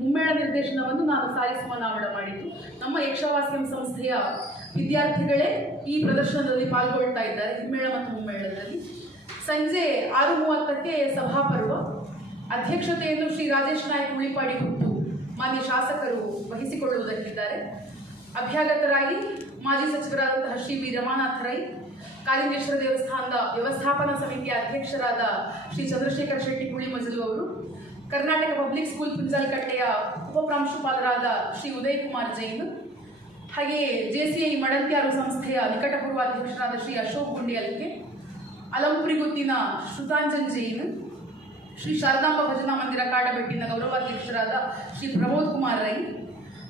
ಮುಮ್ಮೇಳ ನಿರ್ದೇಶನವನ್ನು ನಾನು ಸಾಯಿ ನಾವಡ ಮಾಡಿದ್ದು. ನಮ್ಮ ಯಕ್ಷವಾಸ್ಯಂ ಸಂಸ್ಥೆಯ ವಿದ್ಯಾರ್ಥಿಗಳೇ ಈ ಪ್ರದರ್ಶನದಲ್ಲಿ ಪಾಲ್ಗೊಳ್ತಾ ಇದ್ದಾರೆ ಹಿಮ್ಮೇಳ ಮತ್ತು ಮುಮ್ಮೇಳದಲ್ಲಿ ಸಂಜೆ ಆರು ಮೂವತ್ತಕ್ಕೆ ಸಭಾಪರ್ವ. ಅಧ್ಯಕ್ಷತೆಯನ್ನು ಶ್ರೀ ರಾಜೇಶ್ ನಾಯಕ್ ಉಳಿಪಾಡಿ ಹುಟ್ಟು ಮಾನ್ಯ ಶಾಸಕರು ವಹಿಸಿಕೊಳ್ಳುವುದಕ್ಕಿದ್ದಾರೆ. ಅಭ್ಯಾಗತರಾಗಿ ಮಾಜಿ ಸಚಿವರಾದಂತಹ ಶ್ರೀ ವಿ ರಮಾನಾಥ್ ರೈ, ಕಾಳಿಂಗೇಶ್ವರ ದೇವಸ್ಥಾನದ ವ್ಯವಸ್ಥಾಪನಾ ಸಮಿತಿಯ ಅಧ್ಯಕ್ಷರಾದ ಶ್ರೀ ಚಂದ್ರಶೇಖರ ಶೆಟ್ಟಿ ಅವರು ಕರ್ನಾಟಕ ಪಬ್ಲಿಕ್ ಸ್ಕೂಲ್ ಪುಂಜಲ್ಕಟ್ಟೆಯ ಉಪಪ್ರಾಂಶುಪಾಲರಾದ ಶ್ರೀ ಉದಯ್ ಕುಮಾರ್ ಜೈನ್, ಹಾಗೆಯೇ ಐ ಮಡಂತ್ಯಾರು ಸಂಸ್ಥೆಯ ನಿಕಟಪೂರ್ವ ಅಧ್ಯಕ್ಷರಾದ ಶ್ರೀ ಅಶೋಕ್ ಗುಂಡಿಯಲ್ಕೆ ಅಲಂಪುರಿಗುತ್ತಿನ ಶ್ರುತಾಂಜನ್ ಜೈನ್, ಶ್ರೀ ಶಾರದಾಂಬ ಭಜನಾ ಮಂದಿರ ಕಾಡಬೆಟ್ಟಿನ ಗೌರವಾಧ್ಯಕ್ಷರಾದ ಶ್ರೀ ಪ್ರಮೋದ್ ಕುಮಾರ್ ರೈ,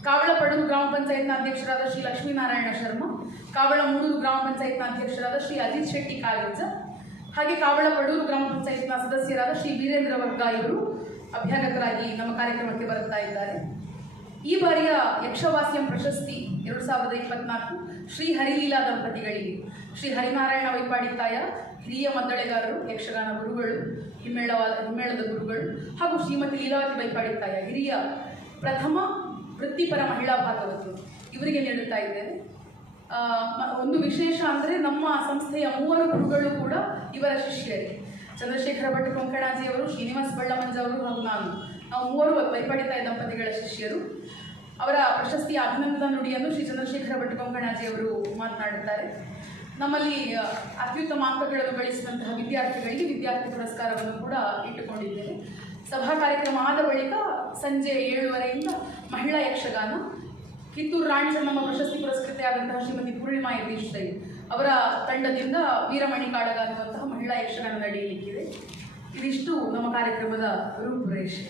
ಕಾವಳಪಡೂರು ಗ್ರಾಮ ಪಂಚಾಯತ್ನ ಅಧ್ಯಕ್ಷರಾದ ಶ್ರೀ ಲಕ್ಷ್ಮೀನಾರಾಯಣ ಶರ್ಮಾ ಕಾವಳ ಮೂರು ಗ್ರಾಮ ಪಂಚಾಯತ್ನ ಅಧ್ಯಕ್ಷರಾದ ಶ್ರೀ ಅಜಿತ್ ಶೆಟ್ಟಿ ಕಾಲೇಜ ಹಾಗೆ ಕಾವಳಪಡೂರು ಗ್ರಾಮ ಪಂಚಾಯತ್ನ ಸದಸ್ಯರಾದ ಶ್ರೀ ವೀರೇಂದ್ರ ವರ್ಗ ಇವರು ಅಭ್ಯಾಗತರಾಗಿ ನಮ್ಮ ಕಾರ್ಯಕ್ರಮಕ್ಕೆ ಬರುತ್ತಾ ಇದ್ದಾರೆ. ಈ ಬಾರಿಯ ಯಕ್ಷವಾಸ್ಯಂ ಪ್ರಶಸ್ತಿ ಎರಡು ಸಾವಿರದ ಇಪ್ಪತ್ನಾಲ್ಕು ಶ್ರೀ ಹರಿಲೀಲಾ ದಂಪತಿಗಳಿಗೆ. ಶ್ರೀ ಹರಿನಾರಾಯಣ ವೈಪಾಡಿತಾಯ ಹಿರಿಯ ಮದ್ದಳೆಗಾರರು ಯಕ್ಷಗಾನ ಗುರುಗಳು, ಹಿಮ್ಮೇಳವಾದ ಹಿಮ್ಮೇಳದ ಗುರುಗಳು ಹಾಗೂ ಶ್ರೀಮತಿ ಲೀಲಾವತಿ ವೈಪಾಡಿತಾಯ ಹಿರಿಯ ಪ್ರಥಮ ವೃತ್ತಿಪರ ಮಹಿಳಾ ಭಾಗವತರು ಇವರಿಗೆ ನೀಡುತ್ತಾ ಇದ್ದೇನೆ. ಒಂದು ವಿಶೇಷ ಅಂದರೆ ನಮ್ಮ ಸಂಸ್ಥೆಯ ಮೂವರು ಗುರುಗಳು ಕೂಡ ಇವರ ಶಿಷ್ಯರೇ ಚಂದ್ರಶೇಖರ ಭಟ್ ಕೊಂಕಣಾಜಿಯವರು, ಶ್ರೀನಿವಾಸ ಬಳ್ಳಮಂಜ ಅವರು ಹಾಗೂ ನಾನು. ನಾವು ಮೂವರು ವೈಪಡಿತಾಯ ದಂಪತಿಗಳ ಶಿಷ್ಯರು. ಅವರ ಪ್ರಶಸ್ತಿ ಅಭಿನಂದನಾ ನುಡಿಯನ್ನು ಶ್ರೀ ಚಂದ್ರಶೇಖರ ಭಟ್ ಕೊಂಕಣಾಜಿಯವರು ಮಾತನಾಡುತ್ತಾರೆ. ನಮ್ಮಲ್ಲಿ ಅತ್ಯುತ್ತಮ ಅಂಕಗಳನ್ನು ಗಳಿಸಿದಂತಹ ವಿದ್ಯಾರ್ಥಿಗಳಿಗೆ ವಿದ್ಯಾರ್ಥಿ ಪುರಸ್ಕಾರವನ್ನು ಕೂಡ ಇಟ್ಟುಕೊಂಡಿದ್ದೇನೆ ಸಭಾ ಕಾರ್ಯಕ್ರಮ ಆದ ಬಳಿಕ ಸಂಜೆ ಏಳುವರೆಯಿಂದ ಮಹಿಳಾ ಯಕ್ಷಗಾನ, ಕಿತ್ತೂರು ರಾಣಿ ನಮ್ಮ ಪ್ರಶಸ್ತಿ ಪುರಸ್ಕೃತೆಯಾದಂತಹ ಶ್ರೀಮತಿ ಪೂರ್ಣಿಮಾ ಯತೀಶ್ ಅವರ ತಂಡದಿಂದ ವೀರಮಣಿ ಕಾಳಗ ಅನ್ನುವಂತಹ ಮಹಿಳಾ ಯಕ್ಷಗಾನ ನಡೆಯಲಿಕ್ಕಿದೆ ಇದಿಷ್ಟು ನಮ್ಮ ಕಾರ್ಯಕ್ರಮದ ರೂಪುರೇಷೆ.